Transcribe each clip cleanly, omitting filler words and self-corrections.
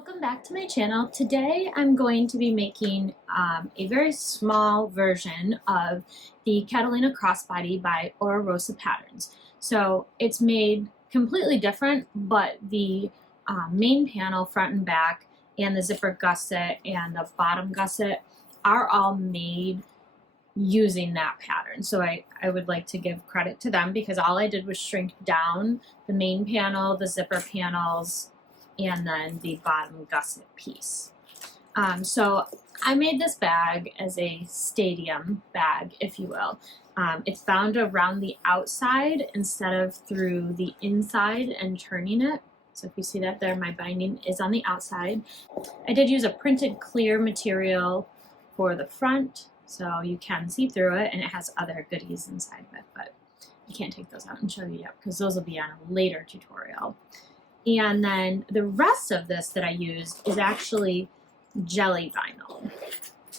Welcome back to my channel. Today I'm going to be making a very small version of the Catalina crossbody by Oro Rosa Patterns. So it's made completely different, but the main panel, front and back, and the zipper gusset and the bottom gusset are all made using that pattern. So I would like to give credit to them because all I did was shrink down the main panel, the zipper panels, and then the bottom gusset piece. So I made this bag as a stadium bag, if you will. It's bound around the outside instead of through the inside and turning it. So if you see that there, my binding is on the outside. I did use a printed clear material for the front, so you can see through it, and it has other goodies inside of it, but I can't take those out and show you yet because those will be on a later tutorial. And then the rest of this that I used is actually jelly vinyl.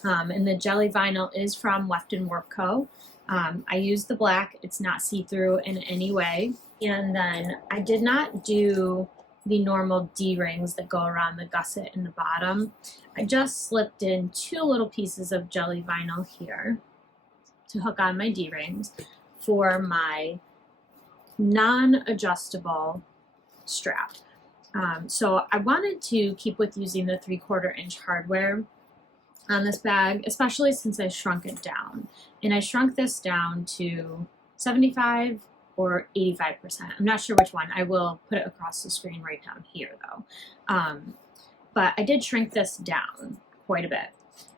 And the jelly vinyl is from Weft & Warp Co. I used the black, it's not see-through in any way. And then I did not do the normal D-rings that go around the gusset in the bottom. I just slipped in 2 little pieces of jelly vinyl here to hook on my D-rings for my non-adjustable strap. So I wanted to keep with using the 3/4 inch hardware on this bag, especially since I shrunk it down. And I shrunk this down to 75 or 85%. I'm not sure which one. I will put it across the screen right down here though. But I did shrink this down quite a bit.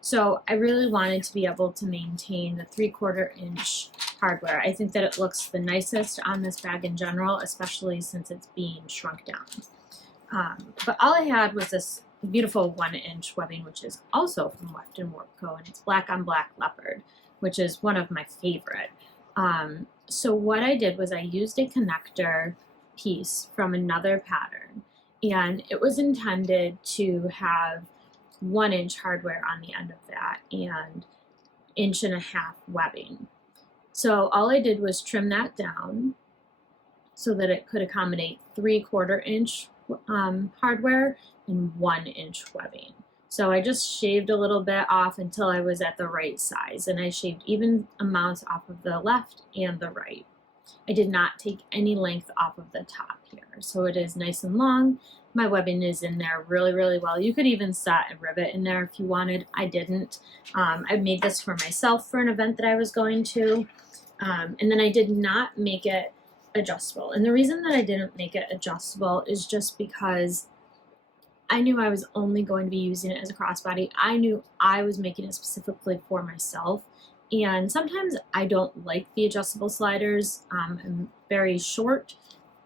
So I really wanted to be able to maintain the 3/4 inch hardware. I think that it looks the nicest on this bag in general, especially since it's being shrunk down. But all I had was this beautiful 1-inch webbing, which is also from Weft & Warp Co. and it's black on black leopard, which is one of my favorite. So what I did was I used a connector piece from another pattern, and it was intended to have 1-inch hardware on the end of that and 1.5 inch webbing. So all I did was trim that down so that it could accommodate 3/4 inch hardware and 1-inch webbing. So I just shaved a little bit off until I was at the right size, and I shaved even amounts off of the left and the right. I did not take any length off of the top here, so it is nice and long. My webbing is in there really, really well. You could even set a rivet in there if you wanted. I didn't. I made this for myself for an event that I was going to, and then I did not make it adjustable. And the reason that I didn't make it adjustable is just because I knew I was only going to be using it as a crossbody. I knew I was making it specifically for myself. And sometimes I don't like the adjustable sliders. I'm very short,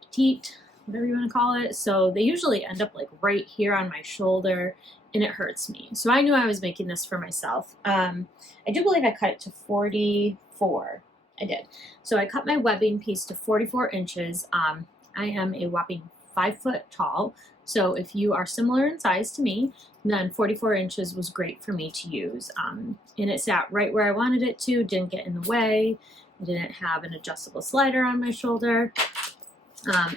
petite, whatever you want to call it. So they usually end up like right here on my shoulder and it hurts me. So I knew I was making this for myself. I do believe I cut it to 44. I did. So I cut my webbing piece to 44 inches. I am a whopping 5 foot tall. So if you are similar in size to me, then 44 inches was great for me to use. And it sat right where I wanted it to, didn't get in the way. I didn't have an adjustable slider on my shoulder.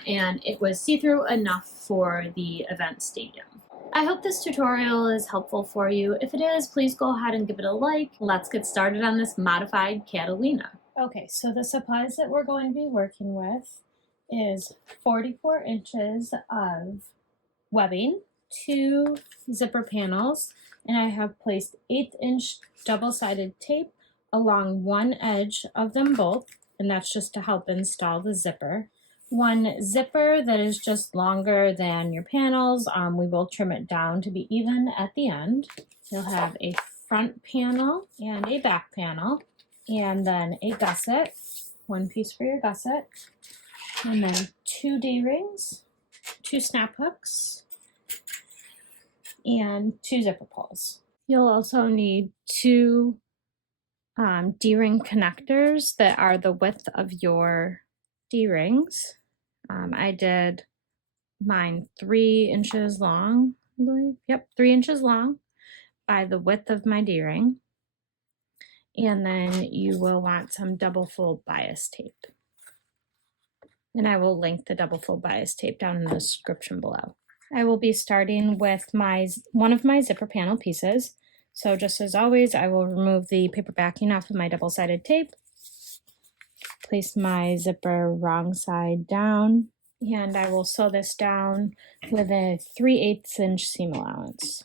And it was see-through enough for the event stadium. I hope this tutorial is helpful for you. If it is, please go ahead and give it a like. Let's get started on this modified Catalina. Okay, so the supplies that we're going to be working with is 44 inches of webbing, 2 zipper panels, and I have placed 1/8 inch double-sided tape along one edge of them both, and that's just to help install the zipper. 1 zipper that is just longer than your panels. We will trim it down to be even at the end. You'll have a front panel and a back panel, and then a gusset, 1 piece for your gusset, and then 2 D-rings, 2 snap hooks, and 2 zipper pulls. You'll also need 2 D-ring connectors that are the width of your D-rings. I did mine 3 inches long, I believe. Yep, 3 inches long by the width of my D-ring. And then you will want some double fold bias tape. And I will link the double fold bias tape down in the description below. I will be starting with one of my zipper panel pieces. So just as always, I will remove the paper backing off of my double-sided tape, place my zipper wrong side down, and I will sew this down with a 3/8 inch seam allowance.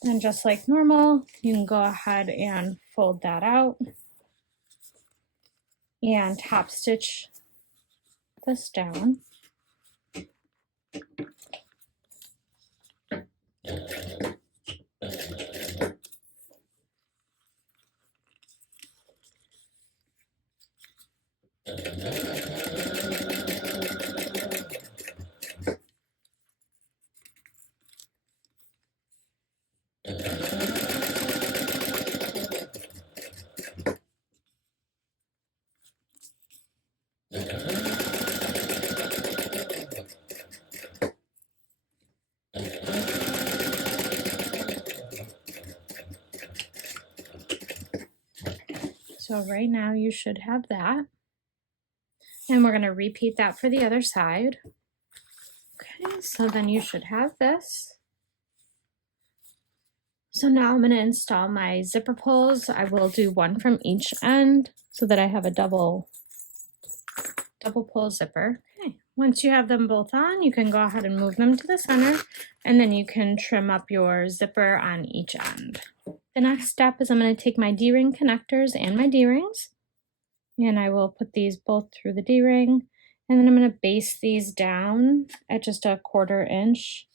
And just like normal, you can go ahead and fold that out and top stitch this down. So right now you should have that. And we're going to repeat that for the other side. Okay, so then you should have this. So now I'm going to install my zipper pulls. I will do one from each end so that I have a double pull zipper. Okay, once you have them both on, you can go ahead and move them to the center, and then you can trim up your zipper on each end. The next step is I'm going to take my D-ring connectors and my D-rings, and I will put these both through the D-ring, and then I'm going to base these down at just a 1/4 inch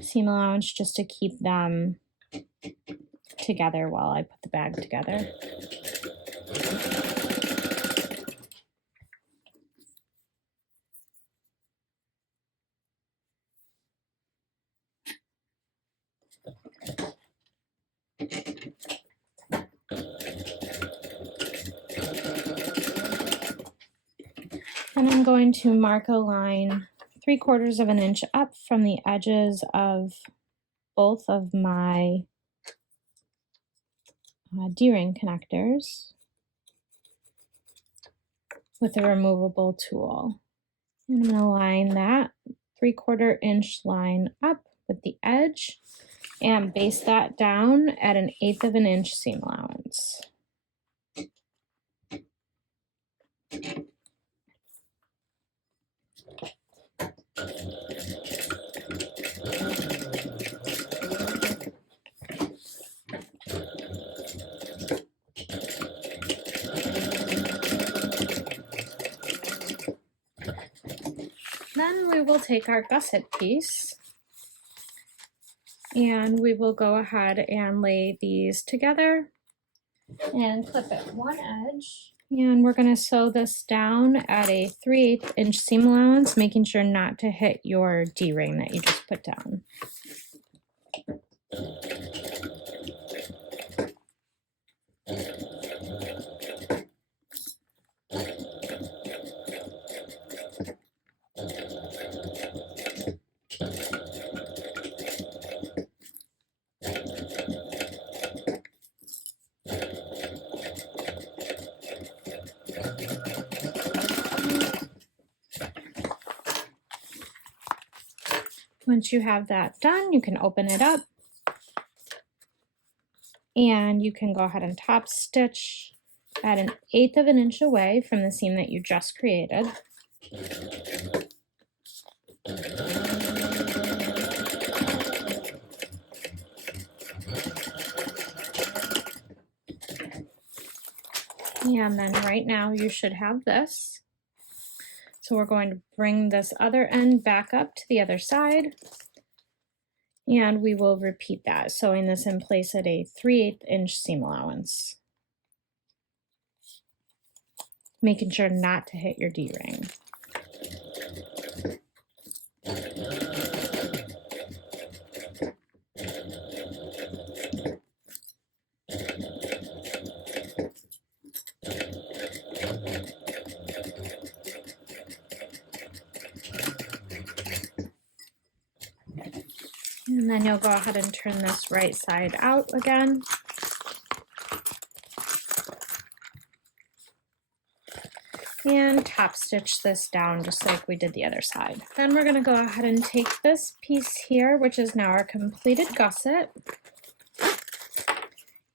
seam allowance just to keep them together while I put the bag together. And I'm going to mark a line 3/4 of an inch up from the edges of both of my D-ring connectors with a removable tool. And I'm going to line that 3/4 inch line up with the edge and base that down at an 1/8 of an inch seam allowance. Then we will take our gusset piece and we will go ahead and lay these together and clip at one edge. And we're going to sew this down at a 3/8 inch seam allowance, making sure not to hit your D-ring that you just put down. Once you have that done, you can open it up and you can go ahead and top stitch at an 1/8 of an inch away from the seam that you just created. And then right now you should have this. So we're going to bring this other end back up to the other side. And we will repeat that, sewing this in place at a 3/8 inch seam allowance. Making sure not to hit your D-ring. And then you'll go ahead and turn this right side out again. And top stitch this down just like we did the other side. Then we're going to go ahead and take this piece here, which is now our completed gusset,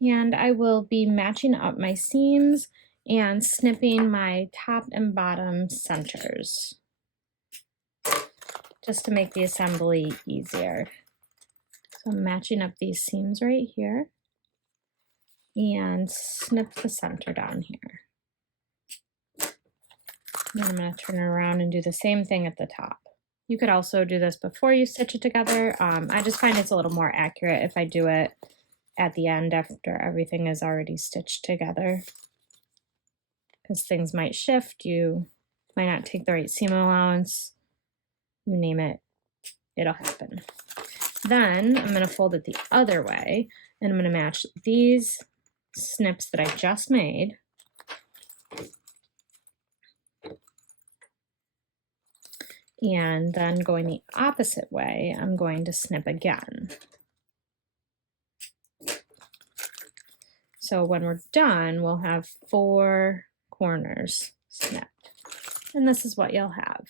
and I will be matching up my seams and snipping my top and bottom centers just to make the assembly easier. So I'm matching up these seams right here and snip the center down here. Then I'm going to turn it around and do the same thing at the top. You could also do this before you stitch it together. I just find it's a little more accurate if I do it at the end after everything is already stitched together, because things might shift. You might not take the right seam allowance, you name it, it'll happen. Then I'm going to fold it the other way, and I'm going to match these snips that I just made and then going the opposite way, I'm going to snip again. So when we're done, we'll have 4 corners snipped, and this is what you'll have.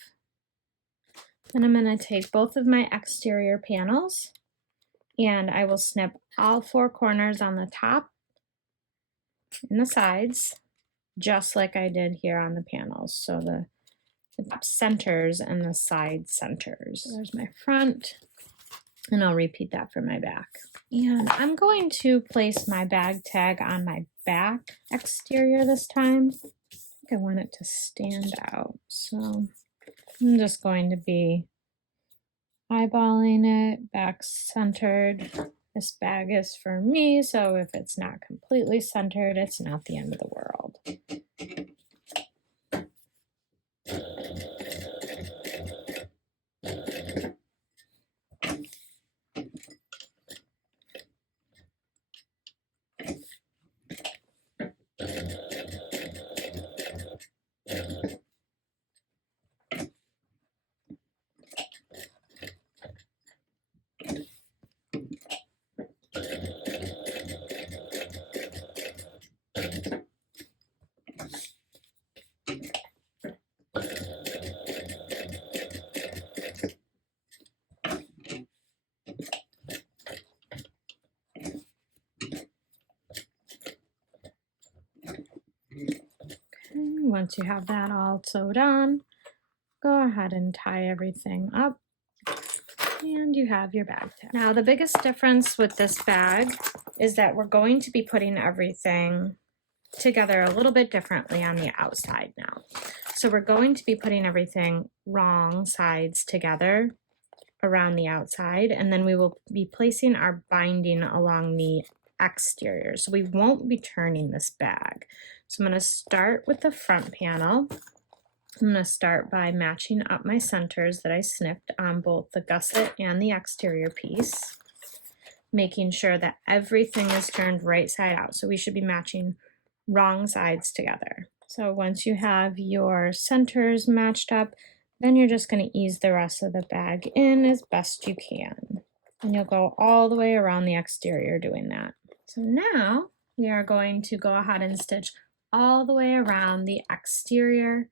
Then I'm going to take both of my exterior panels and I will snip all 4 corners on the top and the sides, just like I did here on the panels. So the top centers and the side centers. So there's my front, and I'll repeat that for my back. And I'm going to place my bag tag on my back exterior this time. I think I want it to stand out, so I'm just going to be eyeballing it, back centered. This bag is for me, so if it's not completely centered, it's not the end of the world. Once you have that all sewed on, go ahead and tie everything up, and you have your bag tag. Now, the biggest difference with this bag is that we're going to be putting everything together a little bit differently on the outside now. So we're going to be putting everything wrong sides together around the outside, and then we will be placing our binding along the exterior. So we won't be turning this bag. So I'm going to start with the front panel. I'm going to start by matching up my centers that I snipped on both the gusset and the exterior piece, making sure that everything is turned right side out. So we should be matching wrong sides together. So once you have your centers matched up, then you're just going to ease the rest of the bag in as best you can. And you'll go all the way around the exterior doing that. So now we are going to go ahead and stitch all the way around the exterior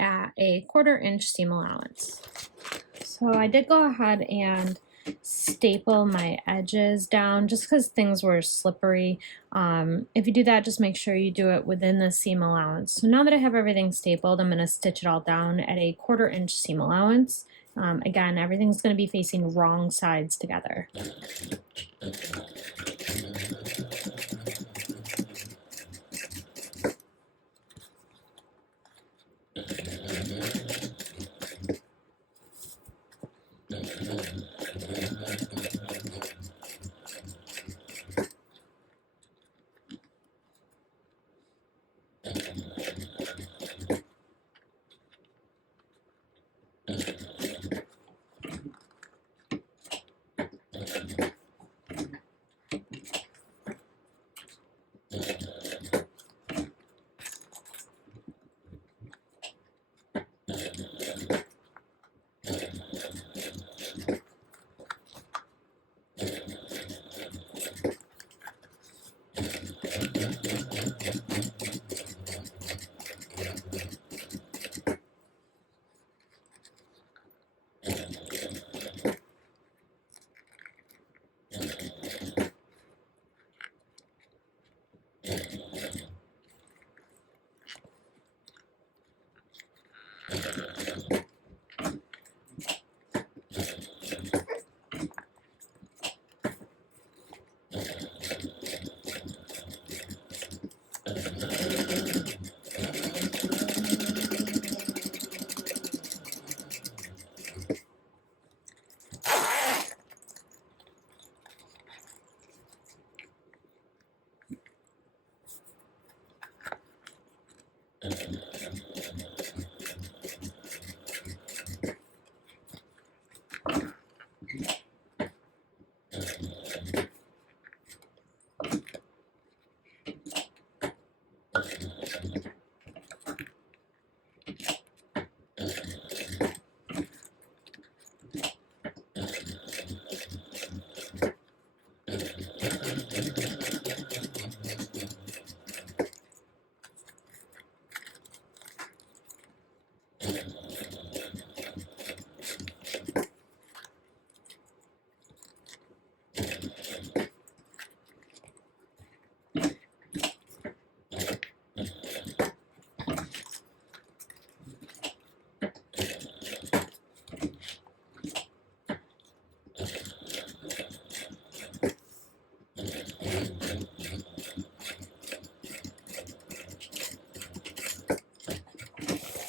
at a 1/4 inch seam allowance. So I did go ahead and staple my edges down just because things were slippery. If you do that, just make sure you do it within the seam allowance. So now that I have everything stapled, I'm going to stitch it all down at a 1/4 inch seam allowance. Again, everything's going to be facing wrong sides together.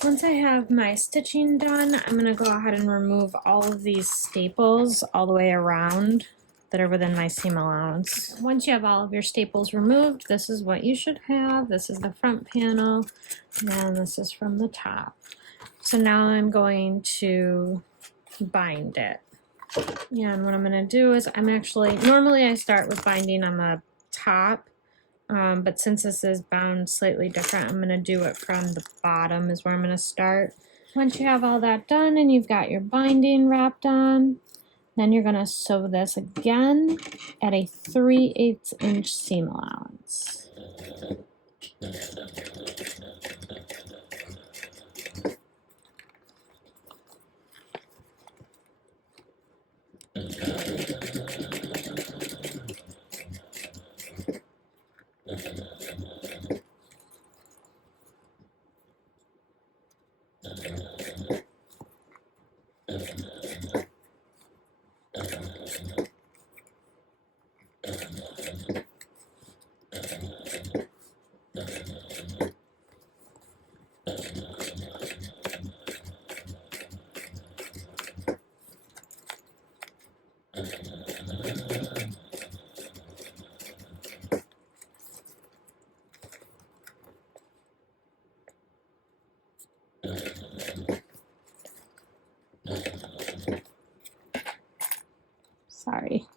Once I have my stitching done, I'm going to go ahead and remove all of these staples all the way around that are within my seam allowance. Once you have all of your staples removed, this is what you should have. This is the front panel, and this is from the top. So now I'm going to bind it. And what I'm going to do is normally I start with binding on the top. But since this is bound slightly different, I'm going to do it from the bottom is where I'm going to start. Once you have all that done and you've got your binding wrapped on, then you're going to sew this again at a 3/8 inch seam allowance. Sorry.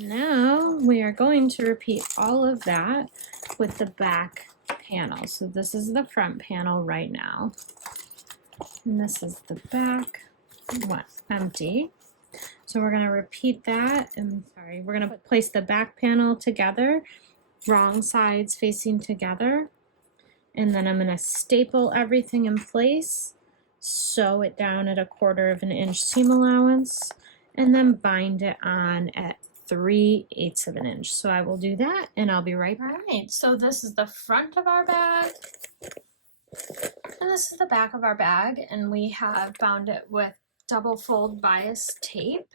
Now we are going to repeat all of that with the back panel. So this is the front panel right now, and this is the back one, empty. So we're going to repeat that, and we're going to place the back panel together, wrong sides facing together, and then I'm going to staple everything in place, sew it down at a 1/4 inch seam allowance, and then bind it on at 3/8 inch. So I will do that and I'll be right back. All right, so this is the front of our bag. And this is the back of our bag, and we have bound it with double fold bias tape.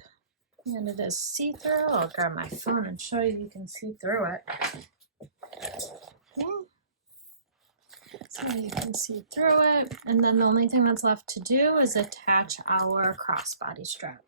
And it is see-through. I'll grab my phone and show you can see through it. Okay. So you can see through it. And then the only thing that's left to do is attach our crossbody strap.